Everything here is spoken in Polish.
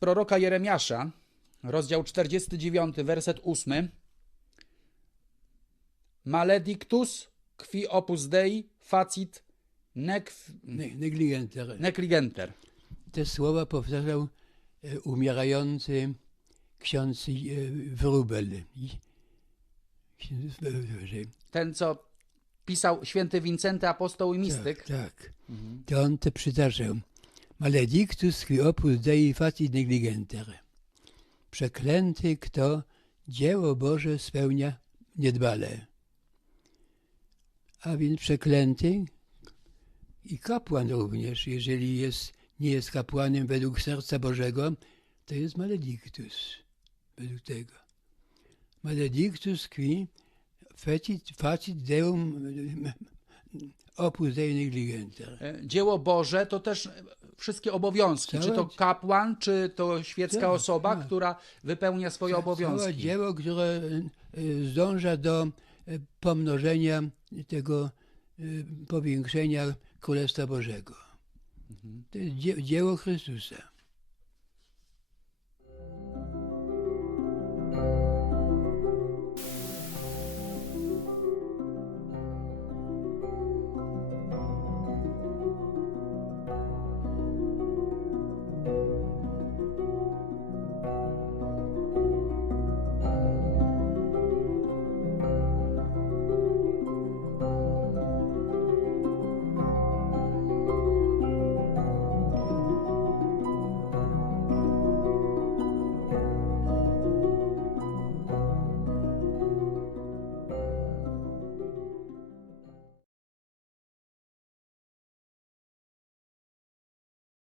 proroka Jeremiasza, rozdział 49, werset 8. Maledictus qui opus Dei facit nec, Ne- Negligenter. negligenter. Te słowa powtarzał e, umierający ksiądz e, ksiądz Wróbel, Ten, co pisał święty Wincenty Apostoł i Mistyk. Tak, tak. To on to przytaczał. Maledictus qui opus Dei facit negligenter. Przeklęty, kto dzieło Boże spełnia niedbale. A więc przeklęty i kapłan również, jeżeli jest, nie jest kapłanem według serca Bożego, to jest maledictus według tego. Maledictus qui facit, facit deum opus Dei negligenter. E, Dzieło Boże to też wszystkie obowiązki. Całe Czy to kapłan, czy to świecka Tak, osoba, tak. która wypełnia swoje Całe obowiązki. dzieło, które y, zdąża do y, pomnożenia tego y, powiększenia Królestwa Bożego. To jest dzie- dzieło Chrystusa.